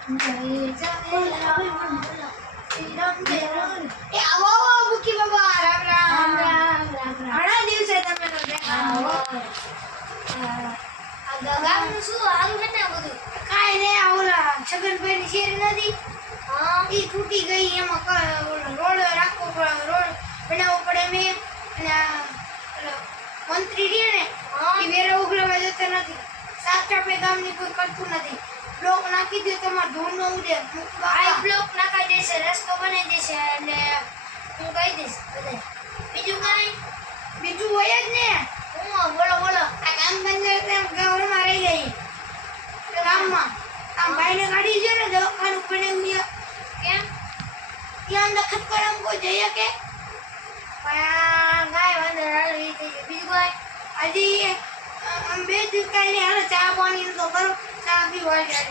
જય શ્રી રામ જય રામ. એ આવો મુકી બાબા, રામ રામ રામ રામ. ઘણા દિવસે તમે તો દેખાવો. આ ગામનું શું હાલ છે ને બધું? કાઈ ને ઓલા છગનભાઈ ની શેર નથી, હા ઈ તૂટી ગઈ, એમાં રોડ રાખવો પડે, રોડ બનાવવો પડે. મેં અને મંત્રી રહ્યા ને એ વેરા ઉઘરાવા જતા નથી, સાફ સફાઈ ગામની કોઈ કરતું નથી. બ્લોક નાખી દે તમારે ધૂળ ન ઉડે. આ બ્લોક નાખી દેશે, રસ્તો બનાવી દેશે, એટલે હું કહી દઈશ બધે. બીજું કાંઈ? બીજું હોય જ ને. હું બોલો બોલો. આ ગામ પંચાયત ગામમાં રહી ગઈ, ગામમાં આમ ભાઈને કાઢી છે ને દવાખાનું બનાવ્યું છે. કેમ? ત્યાં દખત કરવા કોઈ જઈએ કે ગાય વાંદર આવી થઈ છે. બીજું કાંઈ? હજી બે દુકાને હાલો ચા પાણી તો કરો, ચા પીવા જાય.